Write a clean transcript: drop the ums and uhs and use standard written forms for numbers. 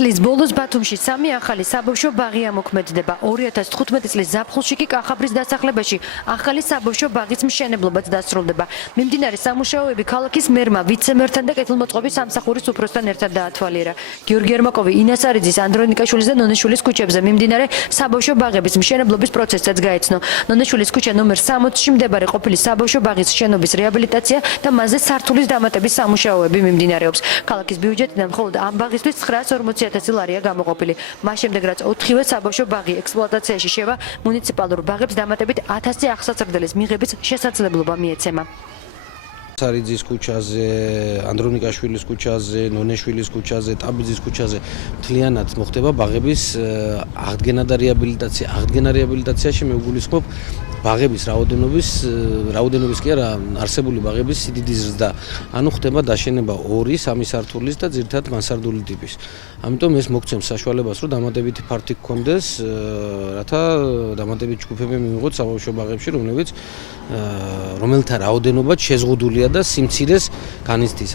წლის ბოლოს ბათუმში 3 ახალი საბავშვო ბაღი ამოქმედდება. 2015 წლის ზაფხულში კი კახაბრის დასახლებაში ახალი საბავშვო ბაღის მშენებლობაც დასრულდება. მიმდინარე სამუშაოები ქალაქის მერმა, ვიცე-მერთან და კეთილმოწყობის სამსახურის უფროსთან ერთად დაათვალიერა. გიორგი ერმაკოვი, ინას არიძის, ანდრონიკაშვილის და ნონეშვილის ქუჩებზე მიმდინარე საბავშვო ბაღების მშენებლობის პროცესსაც გაეცნო. ნონეშვილის ქუჩა ნომერ 60-ში მდებარე ყოფილი საბავშვო ბაღის შენობის რეაბილიტაცია და მასზე სართულის დამატების სამუშაოები მიმდინარეობს. ქალაქის ბიუჯეტიდან მხოლოდ ამ ბაღისთვის 940,000 ლარია გამოყოფილი. მას შემდეგ რაც 4-ვე საბავშვო ბაღი ექსპლუატაციაში შევა, მუნიციპალურ ბაღებს დამატებით 1000 აღსაცრდელის მიღების შესაძლებლობა მიეცემა. სარიძის ქუჩაზე, ანდრონიკაშვილის ქუჩაზე, ნონეშვილის ქუჩაზე, ტაბიძის ქუჩაზე მთლიანად მოხდება ბაღების აღდგენა და რეაბილიტაცია. აღდგენა რეაბილიტაციაში მე ვგულისხმობ ბაღების რაოდენობის კი არა, არსებული ბაღების სიდიდის ზრდა. ანუ ხდება დაშენება 2-3 სართულის და ძირითადად მანსარდული ტიპის. ამიტომ ეს მოგცემს საშუალებას, რომ დამატებითი ფართი გქონდეს, რათა დამატებითი ჯგუფები მივიღოთ საბავშვო ბაღებში, რომელთა რაოდენობაც შეზღუდულია და სიმცირეს განიცდის.